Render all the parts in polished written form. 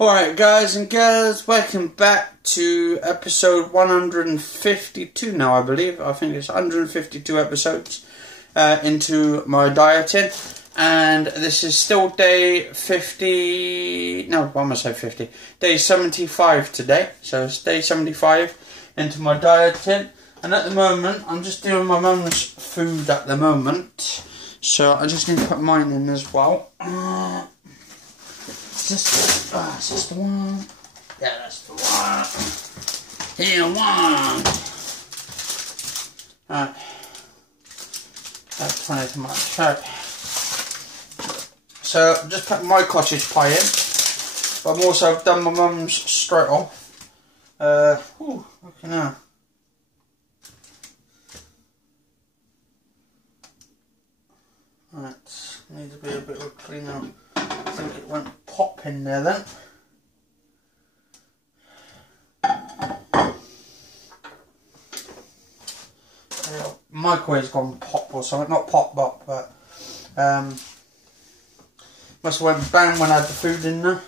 Alright guys and girls, welcome back to episode 152 now, I believe. I think it's 152 episodes into my dieting. And this is still day 50, no, why am I say 50? Day 75 today. So it's day 75 into my dieting. And at the moment, I'm just doing my mum's food at the moment. So I just need to put mine in as well. Is this the one? Yeah, that's the one. Here, one. Alright. That's 20 too much. Alright. So, I've just put my cottage pie in. But I've also done my mum's straight off. Ooh, okay now. Right, needs a bit of a clean up. I think it went pop in there then. Microwave's gone pop or something, not pop but must have went bang when I had the food in there.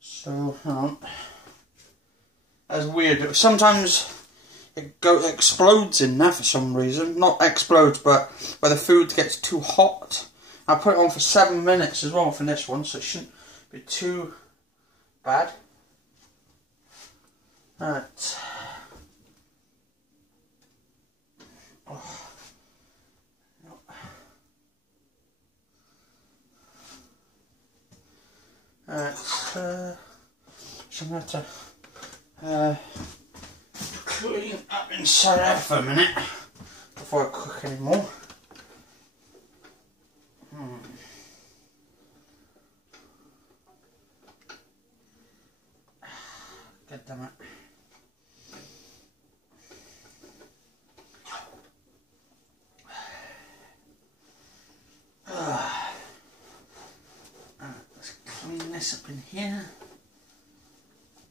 So hang on. That's weird. Sometimes it explodes in there for some reason. Not explodes, but where the food gets too hot. I put it on for 7 minutes as well for this one, so it shouldn't be too bad. Right. Oh. Right. So I'm going to have to clean up inside there for a minute before I cook anymore. God damn it. Let's clean this up in here.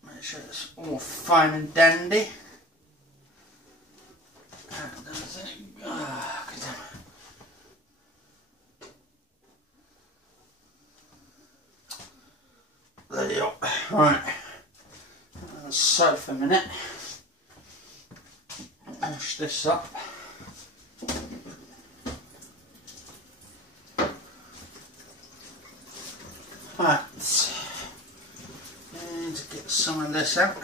Make sure it's all fine and dandy. There you go. Right. So for a minute. Wash this up. Right. Need to get some of this out.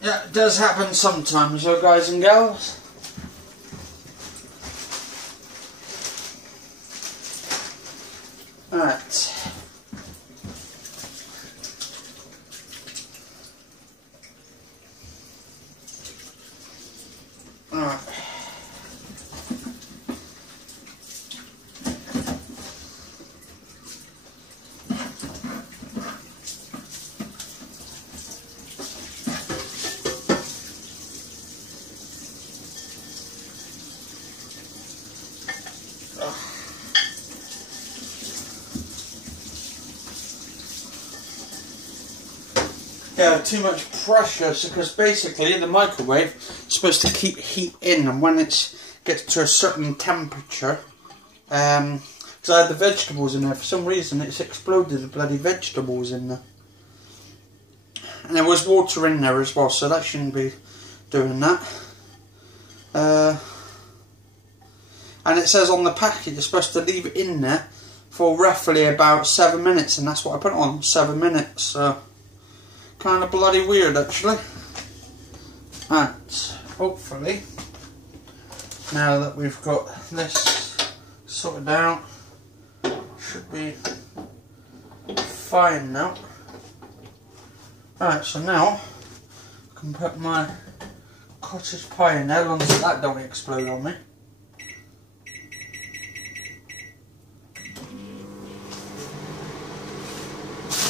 Yeah, it does happen sometimes, though, guys and girls. Right. Alright. Yeah, too much pressure, because basically the microwave is supposed to keep heat in, and when it gets to a certain temperature, because I had the vegetables in there, for some reason it's exploded the bloody vegetables in there. And there was water in there as well, so that shouldn't be doing that. And it says on the packet you're supposed to leave it in there for roughly about 7 minutes, and that's what I put on, 7 minutes, so kind of bloody weird actually. Right, hopefully now that we've got this sorted out, should be fine now. Right, so now I can put my cottage pie in there, as long as that don't explode on me.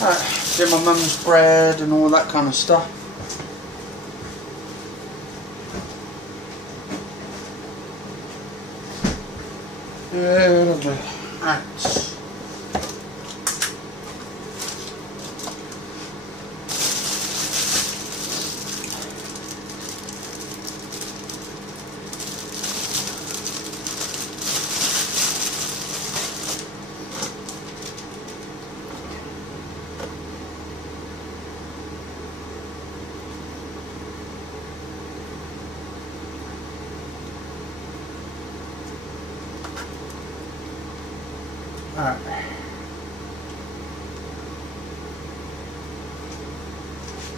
Right, do my mum's bread and all that kind of stuff. Right. Alright.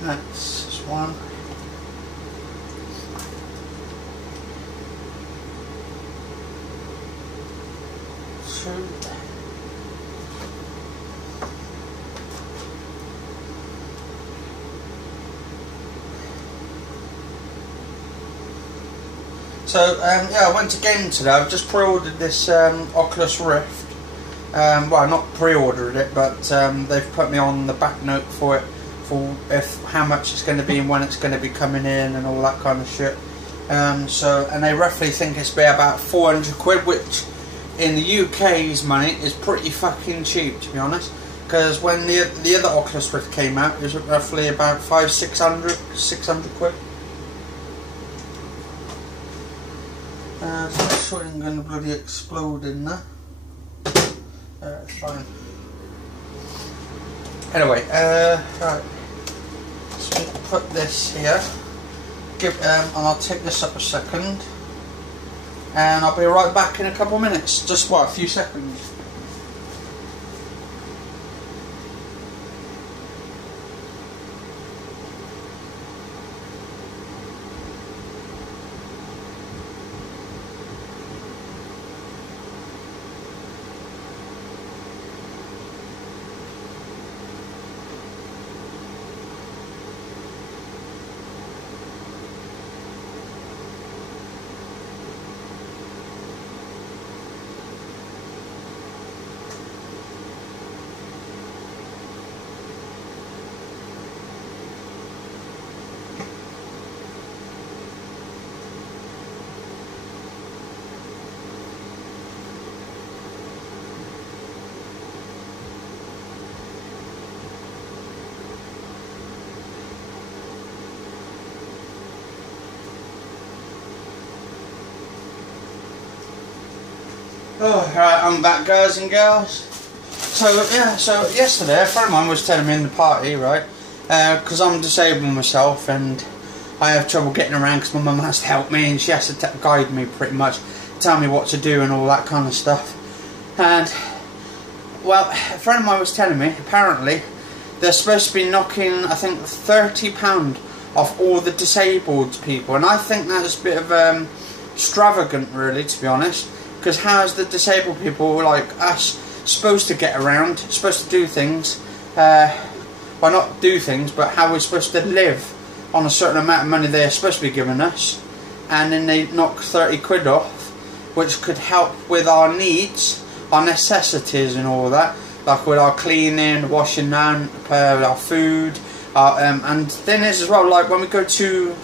That's this one. Two. So yeah, I went to game today. I've just pre-ordered this Oculus Rift. Well, not pre-ordered it, but they've put me on the back note for it, for how much it's going to be and when it's going to be coming in and all that kind of shit. And they roughly think it's be about 400 quid, which in the UK's money is pretty fucking cheap, to be honest. Because when the other Oculus Rift came out, it was roughly about 600 quid. So I'm sure I'm going to bloody explode in there. It's fine. Anyway, right. So put this here. And I'll take this up a second. And I'll be right back in a couple of minutes. Just what, a few seconds. Oh, right, I'm back, guys and girls. So, yeah, so yesterday a friend of mine was telling me in the party, right, because I'm disabled myself and I have trouble getting around because my mum has to help me and she has to guide me pretty much, tell me what to do and all that kind of stuff. And, well, a friend of mine was telling me, apparently, they're supposed to be knocking, I think, £30 off all the disabled people. And I think that's a bit of extravagant, really, to be honest. Because how is the disabled people like us supposed to get around, supposed to do things, well, not do things, but how we're supposed to live on a certain amount of money they're supposed to be giving us, and then they knock 30 quid off, which could help with our needs, our necessities and all that, like with our cleaning, washing down, our food, and the thing is as well, like when we go to,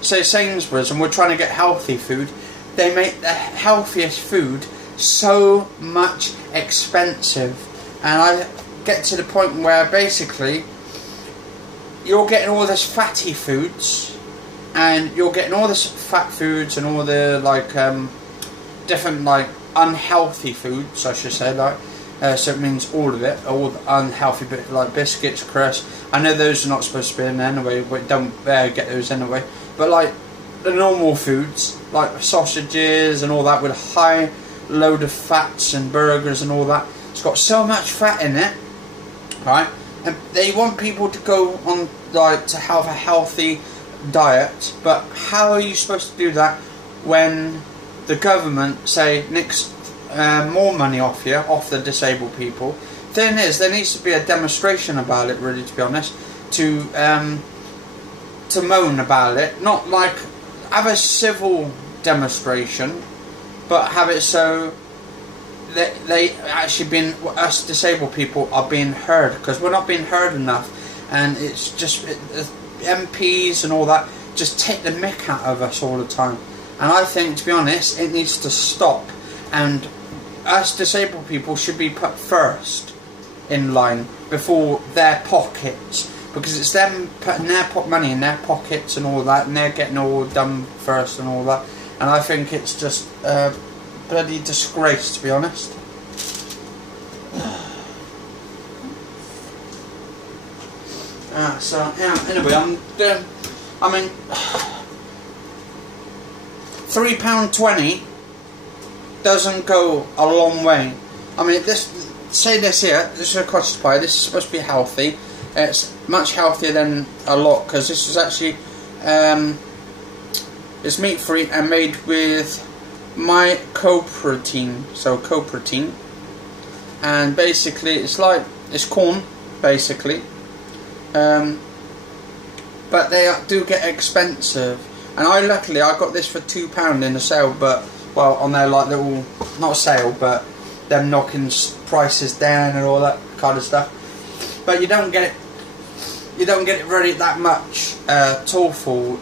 say, Sainsbury's and we're trying to get healthy food, they make the healthiest food so much expensive, and I get to the point where basically you're getting all this fatty foods, and you're getting all this fat foods and all the like different like unhealthy foods, I should say, like so it means all of it, all the unhealthy bits like biscuits, crisps. I know those are not supposed to be in there anyway, we don't get those anyway, but like the normal foods like sausages and all that with a high load of fats and burgers and all that, it's got so much fat in it, right? And they want people to go on like to have a healthy diet, but how are you supposed to do that when the government say nicks more money off you, off the disabled people? Thing is, there needs to be a demonstration about it, really, to be honest, to moan about it, not like have a civil demonstration, but have it so that they actually been, us disabled people are being heard, because we're not being heard enough, and it's just MPs and all that just take the mick out of us all the time, and I think, to be honest, it needs to stop, and us disabled people should be put first in line before their pockets, because it's them putting their money in their pockets and all that, and they're getting all done first and all that. And I think it's just a bloody disgrace, to be honest. So yeah, anyway, I mean, £3.20 doesn't go a long way. I mean, this say this here, this is a cottage pie, this is supposed to be healthy. It's much healthier than a lot, because this is actually, it's meat free and made with my co-protein, so co-protein. And basically it's like, it's corn, basically. But they do get expensive. And luckily I got this for £2 in a sale, but, well, on their like little, not a sale, but them knocking prices down and all that kind of stuff. But you don't get it really that much at all for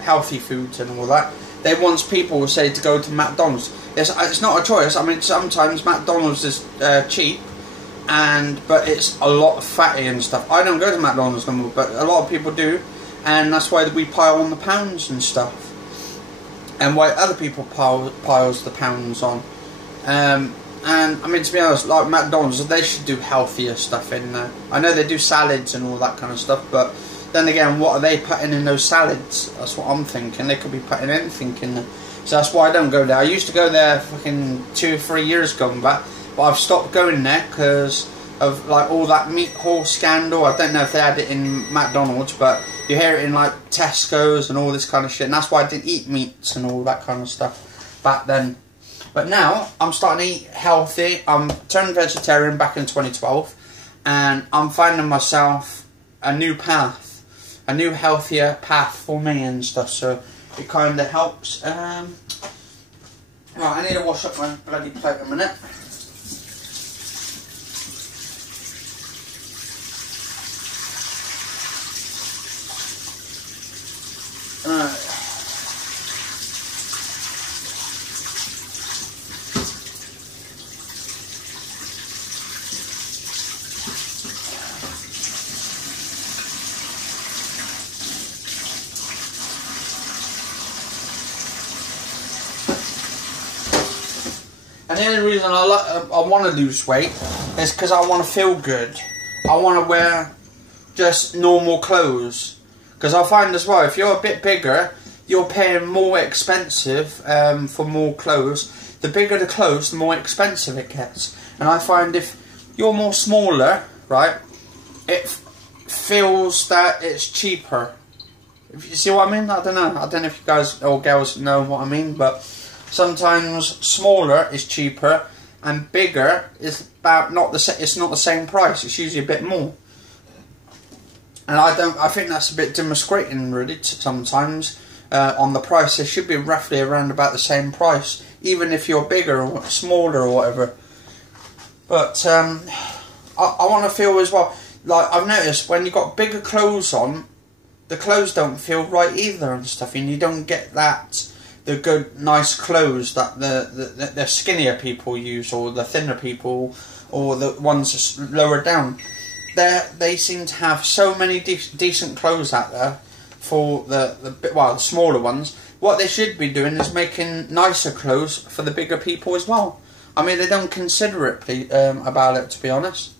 healthy foods and all that. They want people will say to go to McDonald's. It's not a choice. I mean, sometimes McDonald's is cheap, but it's a lot fatty and stuff. I don't go to McDonald's no more, but a lot of people do, and that's why we pile on the pounds and stuff, and why other people piles the pounds on. And I mean, to be honest, like McDonald's, they should do healthier stuff in there. I know they do salads and all that kind of stuff, but then again, what are they putting in those salads? That's what I'm thinking. They could be putting anything in there. So that's why I don't go there. I used to go there fucking 2 or 3 years ago and back, but I've stopped going there because of like all that meat horse scandal. I don't know if they had it in McDonald's, but you hear it in like Tesco's and all this kind of shit. And that's why I didn't eat meats and all that kind of stuff back then. But now I'm starting to eat healthy. I'm turning vegetarian back in 2012, and I'm finding myself a new path, a new healthier path for me and stuff. So it kind of helps. Right, I need to wash up my bloody plate a minute. Right. And the only reason I want to lose weight is because I want to feel good. I want to wear just normal clothes. Because I find as well, if you're a bit bigger, you're paying more expensive for more clothes. The bigger the clothes, the more expensive it gets. And I find if you're more smaller, right, it feels that it's cheaper. If you see what I mean? I don't know. I don't know if you guys or girls know what I mean, but sometimes smaller is cheaper and bigger is about it's not the same price. It's usually a bit more. And I think that's a bit demonstrating really sometimes on the price. It should be roughly around about the same price, even if you're bigger or smaller or whatever. But I want to feel as well, like I've noticed when you've got bigger clothes on, the clothes don't feel right either and stuff, and you don't get the good nice clothes that the skinnier people use, or the thinner people, or the ones lower down. They seem to have so many decent clothes out there for the smaller ones. What they should be doing is making nicer clothes for the bigger people as well. I mean, they don't consider it about it, to be honest.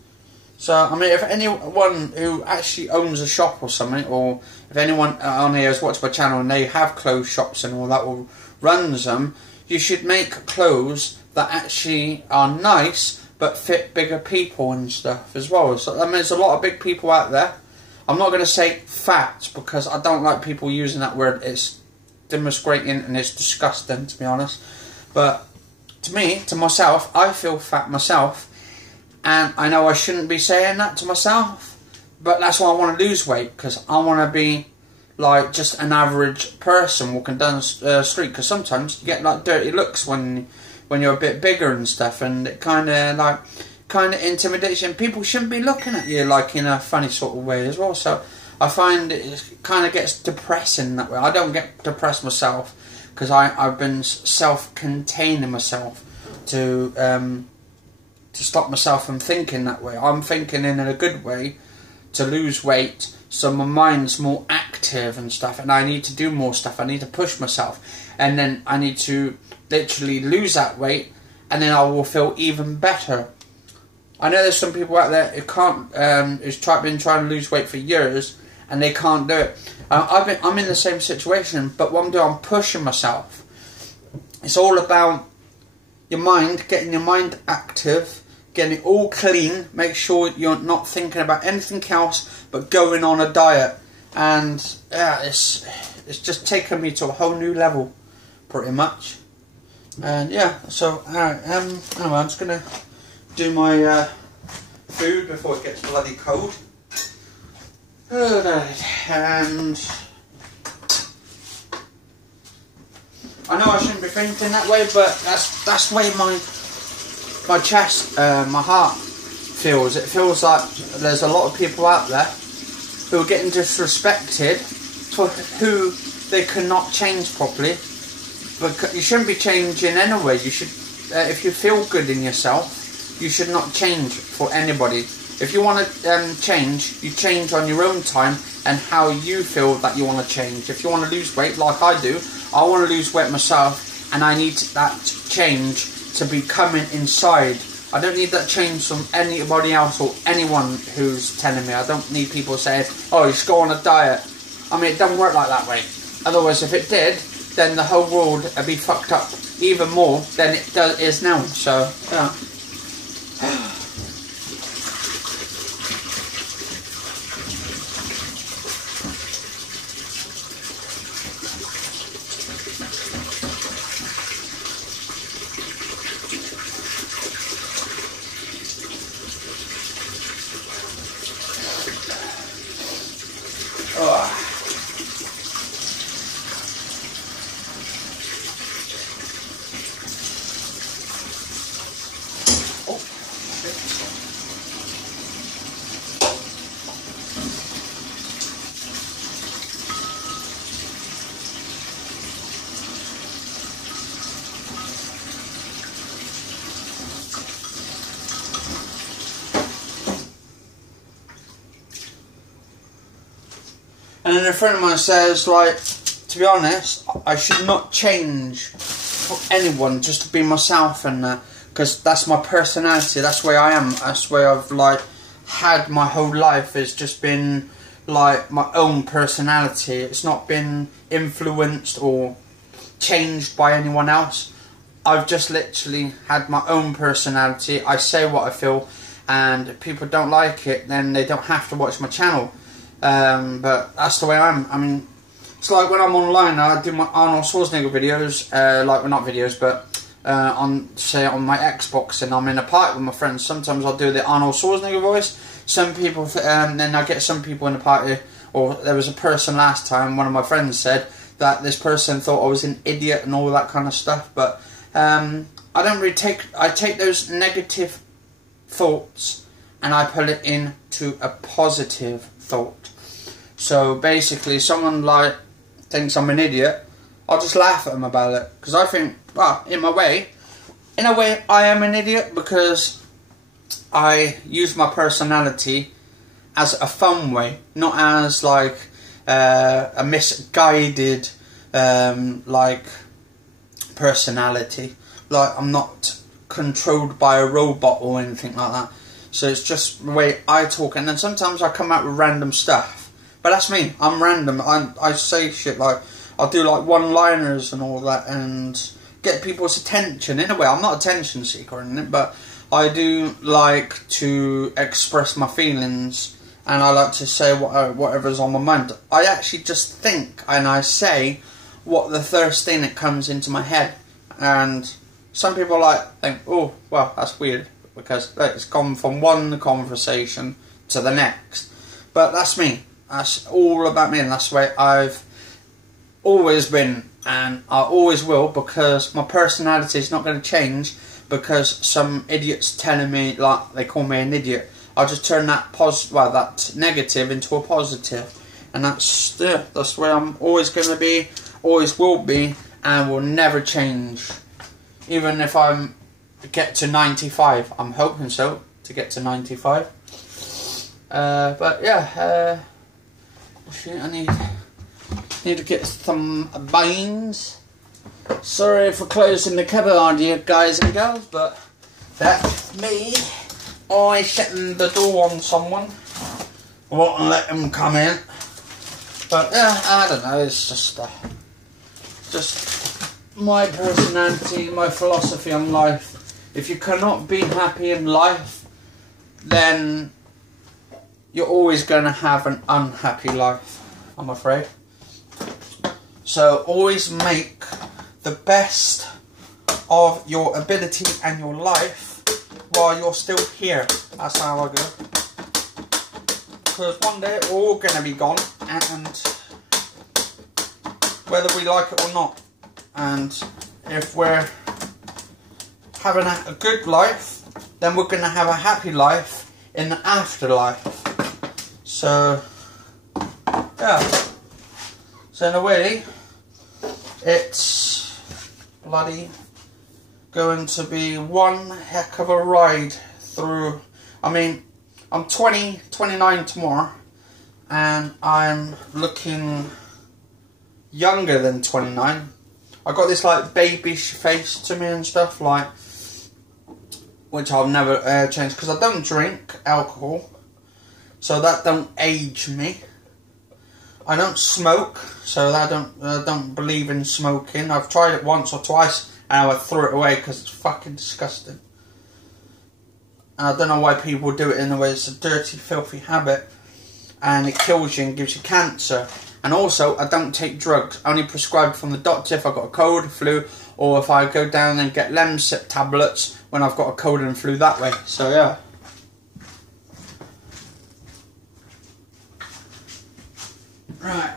So, I mean, if anyone who actually owns a shop or something, or if anyone on here has watched my channel and they have clothes shops and all that, or runs them, you should make clothes that actually are nice but fit bigger people and stuff as well. So, I mean, there's a lot of big people out there. I'm not going to say fat, because I don't like people using that word. It's demonstrating and it's disgusting, to be honest. But to me, to myself, I feel fat myself. And I know I shouldn't be saying that to myself, but that's why I want to lose weight, because I want to be like just an average person walking down the street. Because sometimes you get like dirty looks when you're a bit bigger and stuff, and it kind of intimidates you. And people shouldn't be looking at you like in a funny sort of way as well. So I find it kind of gets depressing that way. I don't get depressed myself, because I've been self-containing myself to stop myself from thinking that way. I'm thinking in a good way to lose weight, so my mind's more active and stuff, and I need to do more stuff. I need to push myself, and then I need to literally lose that weight, and then I will feel even better. I know there's some people out there who can't, who's been trying to lose weight for years, and they can't do it. I'm in the same situation, but what I'm doing, I'm pushing myself. It's all about your mind, getting your mind active, getting it all clean, make sure you're not thinking about anything else but going on a diet. And yeah, it's just taken me to a whole new level, pretty much. And yeah, so alright, anyway, I'm just gonna do my food before it gets bloody cold. And I know I shouldn't be thinking that way, but that's the way my chest, my heart feels. It feels like there's a lot of people out there who are getting disrespected for who they cannot change properly. But you shouldn't be changing anyway. You should, if you feel good in yourself, you should not change for anybody. If you want to change, you change on your own time and how you feel that you want to change. If you want to lose weight, like I do, I want to lose weight myself, and I need that change to be coming inside. I don't need that change from anybody else or anyone who's telling me. I don't need people saying, oh, you should go on a diet. I mean, it doesn't work like that way. Otherwise, if it did, then the whole world would be fucked up even more than it is now. So, yeah. And then a friend of mine says, like, to be honest, I should not change for anyone, just to be myself, and because that's my personality, that's the way I am, that's the way I've, like, had my whole life. It's just been, like, my own personality. It's not been influenced or changed by anyone else. I've just literally had my own personality. I say what I feel, and if people don't like it, then they don't have to watch my channel. But that's the way I am. I mean, it's like when I'm online, I do my Arnold Schwarzenegger videos, like, well, not videos, but on, say, on my Xbox, and I'm in a party with my friends. Sometimes I'll do the Arnold Schwarzenegger voice. Some people, then I get some people in the party, or there was a person last time, one of my friends said that this person thought I was an idiot and all that kind of stuff. But I don't really I take those negative thoughts and I put it into a positive thought. So basically, someone like thinks I'm an idiot, I'll just laugh at them about it, because I think, well, in a way, I am an idiot, because I use my personality as a fun way, not as like a misguided like personality. Like, I'm not controlled by a robot or anything like that. So it's just the way I talk, and then sometimes I come out with random stuff. But that's me. I'm random. I say shit like, I'll do like one-liners and all that, and get people's attention. In a way, I'm not a attention seeker or anything, but I do like to express my feelings, and I like to say whatever's on my mind. I actually just think, and I say what the first thing that comes into my head. And some people think, oh, well, that's weird, because it's gone from one conversation to the next. But that's me. That's all about me, and that's the way I've always been, and I always will, because my personality is not going to change because some idiot's telling me, like, they call me an idiot. I'll just turn that that negative into a positive, and that's the way I'm always going to be, always will be, and will never change. Even if I get to 95, I'm hoping so, to get to 95. But yeah, I need to get some beans. Sorry for closing the cupboard, you guys and girls, but that's me. I shutting the door on someone. I won't let them come in. But yeah, I don't know. It's just my personality, my philosophy on life. If you cannot be happy in life, then you're always going to have an unhappy life, I'm afraid. So always make the best of your ability and your life while you're still here. That's how I go. Because one day we're all going to be gone, and whether we like it or not. And if we're having a good life, then we're going to have a happy life in the afterlife. So, yeah. So in a way, it's bloody going to be one heck of a ride through. I mean, I'm 29 tomorrow, and I'm looking younger than 29. I got this like babyish face to me and stuff, like, which I'll never change, because I don't drink alcohol, so that don't age me. I don't smoke, so I don't believe in smoking. I've tried it once or twice, and I threw it away because it's fucking disgusting. And I don't know why people do it in a way. It's a dirty, filthy habit, and it kills you and gives you cancer. And also, I don't take drugs, only prescribed from the doctor if I've got a cold, flu, or if I go down and get Lemsip tablets when I've got a cold and flu that way. So yeah. Right,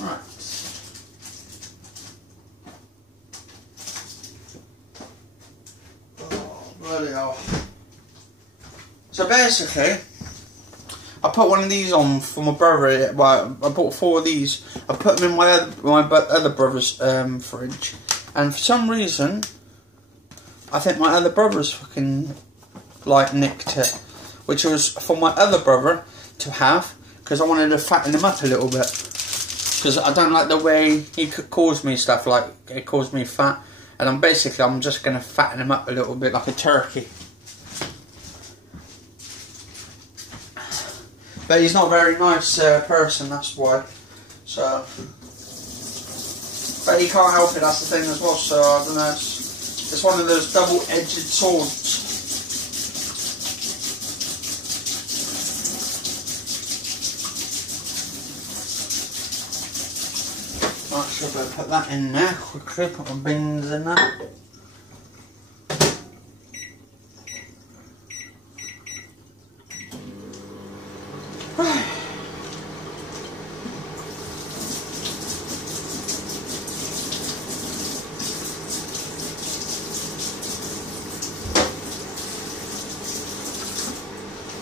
right. Oh, bloody hell. So basically, I put one of these on for my brother. Well, I bought 4 of these. I put them in my other brother's fridge, and for some reason, I think my other brother's fucking like nicked it, which was for my other brother to have, because I wanted to fatten him up a little bit. Because I don't like the way he calls me stuff, like he calls me fat, and I'm just gonna fatten him up a little bit like a turkey. But he's not a very nice person, that's why. So, but he can't help it, that's the thing as well. So I don't know, it's one of those double-edged swords. Right, so I better put that in there quickly. Put my beans in there.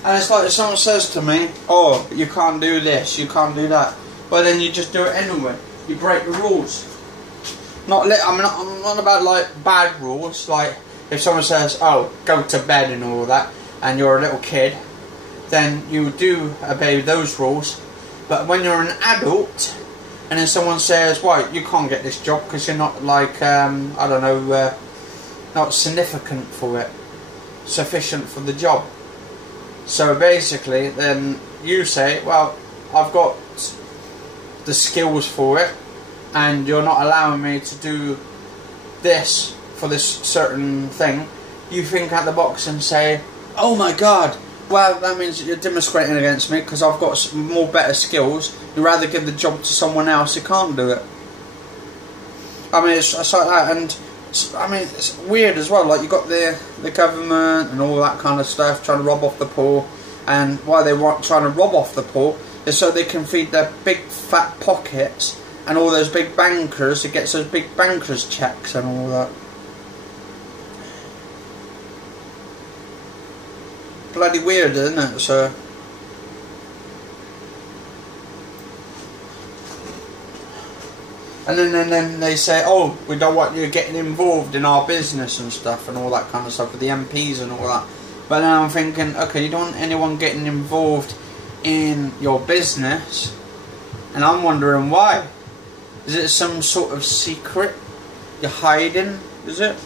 And it's like if someone says to me, oh, you can't do this, you can't do that. But then you just do it anyway. You break the rules. I'm not about like bad rules. Like if someone says, oh, go to bed and all that, and you're a little kid, then you do obey those rules. But when you're an adult, and then someone says, well, you can't get this job because you're not like, I don't know, not significant for it, sufficient for the job. So basically, then you say, well, I've got the skills for it, and you're not allowing me to do this for this certain thing. You think out the box and say, oh my god, well, that means you're demonstrating against me because I've got more better skills. You'd rather give the job to someone else who can't do it. I mean, it's like that, and I mean, it's weird as well. Like, you got the government and all that kind of stuff trying to rob off the poor, and why they want trying to rob off the poor is so they can feed their big fat pockets and all those big bankers. It gets those big bankers checks and all that. Bloody weird, isn't it? So. And then they say, oh, we don't want you getting involved in our business and stuff and all that kind of stuff with the MPs and all that. But then I'm thinking, okay, you don't want anyone getting involved in your business, and I'm wondering why. Is it some sort of secret you're hiding? Is it?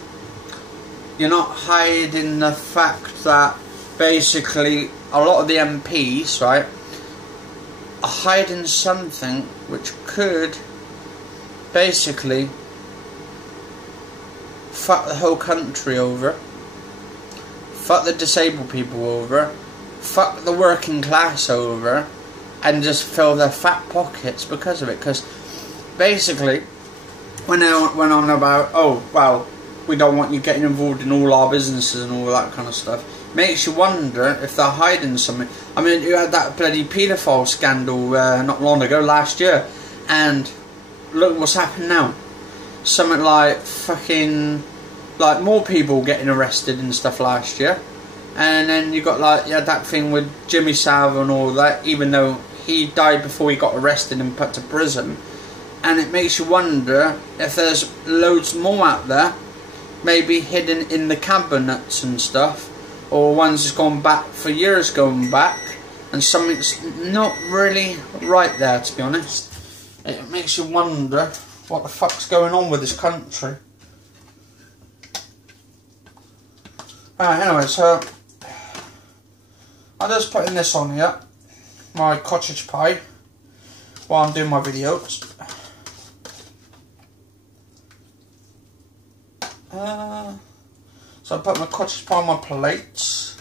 You're not hiding the fact that basically a lot of the MPs, right, hiding something which could basically fuck the whole country over, fuck the disabled people over, fuck the working class over, and just fill their fat pockets because of it. Because basically, when they went on about, oh, well, we don't want you getting involved in all our businesses and all that kind of stuff, makes you wonder if they're hiding something. I mean, you had that bloody paedophile scandal not long ago, last year, and look what's happened now. Something like fucking, like more people getting arrested and stuff last year. And then you got like, yeah, that thing with Jimmy Savile and all that, even though he died before he got arrested and put to prison. And it makes you wonder if there's loads more out there, maybe hidden in the cabinets and stuff, or ones that's gone back for years going back, and something's not really right there, to be honest. It makes you wonder what the fuck's going on with this country. Anyway, so I'm just putting this on here, my cottage pie, while I'm doing my videos. So I put my cottage pie on my plates.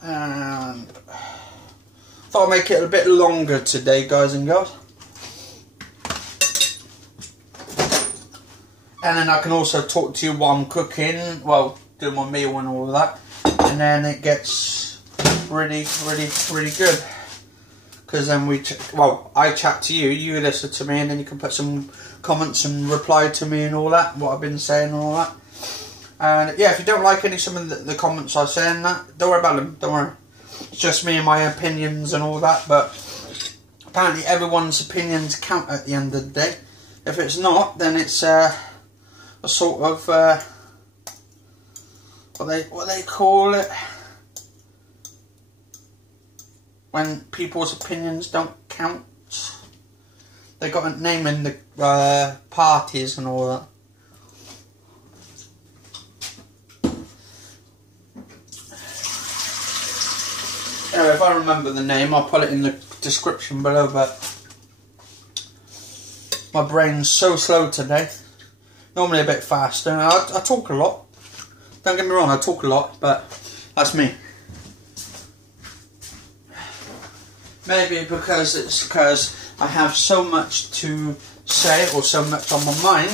And thought I'd make it a bit longer today, guys and girls. And then I can also talk to you while I'm cooking, well, doing my meal and all of that. And then it gets really good. Because then I chat to you, you listen to me, and then you can put some comments and reply to me and all that, what I've been saying and all that. And yeah, if you don't like some of the comments I say and that, don't worry about them, don't worry. It's just me and my opinions and all that, but apparently everyone's opinions count at the end of the day. If it's not, then it's a sort of what they call it, when people's opinions don't count. They got a name in the parties and all that. Anyway, if I remember the name, I'll put it in the description below, but my brain's so slow today. Normally a bit faster. I talk a lot. Don't get me wrong, I talk a lot, but that's me. Maybe because I have so much to say, or so much on my mind,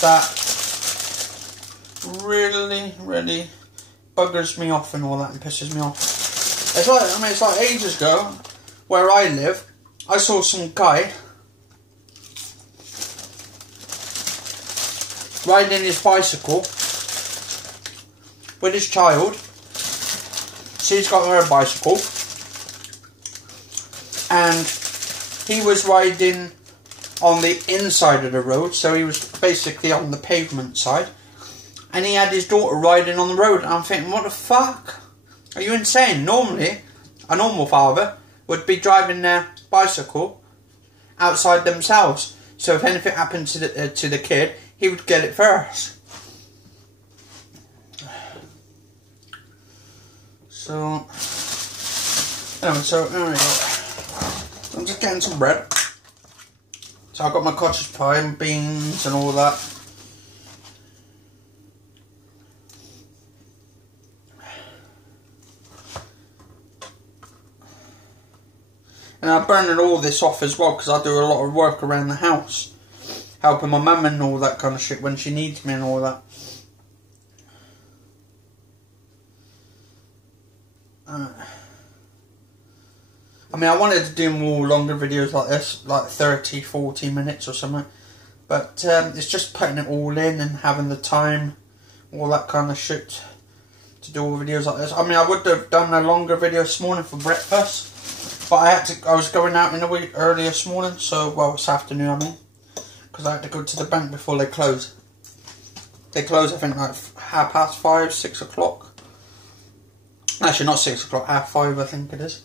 that really buggers me off and all that, and pisses me off. It's like, I mean, it's like ages ago, where I live, I saw some guy riding his bicycle with his child. She's got her bicycle, and he was riding on the inside of the road, so he was basically on the pavement side, and he had his daughter riding on the road, and I'm thinking, what the fuck? Are you insane? Normally, a normal father would be driving their bicycle outside themselves, so if anything happened to the kid, he would get it first. So, anyway, there we go. I'm just getting some bread. So I've got my cottage pie and beans and all that. And I'm burning all this off as well, because I do a lot of work around the house, helping my mum and all that kind of shit when she needs me and all that. I mean, I wanted to do more longer videos like this, like 30, 40 minutes or something. But it's just putting it all in and having the time, all that kind of shit, to do all videos like this. I mean, I would have done a longer video this morning for breakfast. But I was going out in the week early this morning, so, well, this afternoon, I mean, because I had to go to the bank before they close. They close, I think, like 5:30, 6 o'clock. Actually, not 6 o'clock, 5:30, I think it is.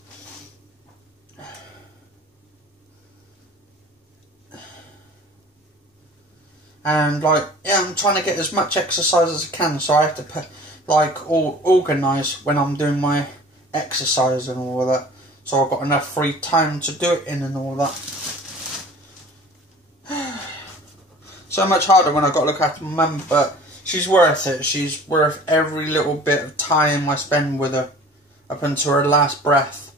And like, yeah, I'm trying to get as much exercise as I can, so I have to put, like, organise when I'm doing my exercise and all of that, so I've got enough free time to do it in and all that. So much harder when I've got to look after my mum, but she's worth it. She's worth every little bit of time I spend with her, up until her last breath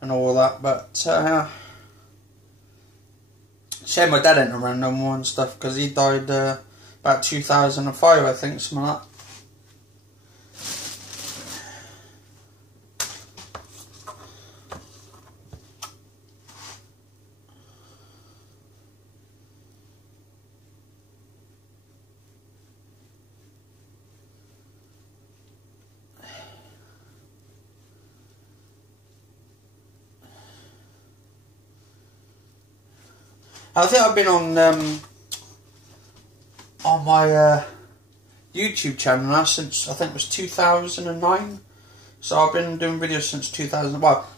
and all that. But shame my dad ain't around no more and stuff, because he died about 2005, I think, something like that. I think I've been on my YouTube channel now since, I think it was 2009. So I've been doing videos since 2000. Well,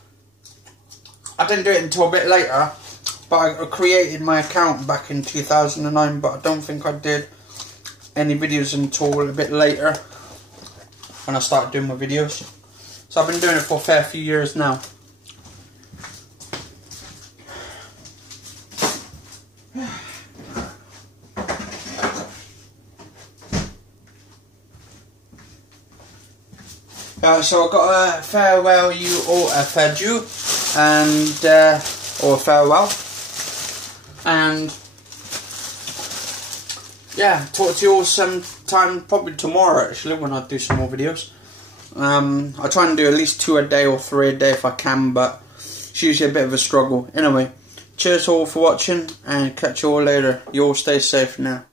I didn't do it until a bit later, but I created my account back in 2009. But I don't think I did any videos until a bit later, when I started doing my videos. So I've been doing it for a fair few years now. So I've got a farewell you or a farewell, and or a farewell, and yeah, talk to you all sometime, probably tomorrow actually, when I do some more videos. I try and do at least 2 a day or 3 a day if I can, but it's usually a bit of a struggle. Anyway, cheers all for watching, and catch you all later. You all stay safe now.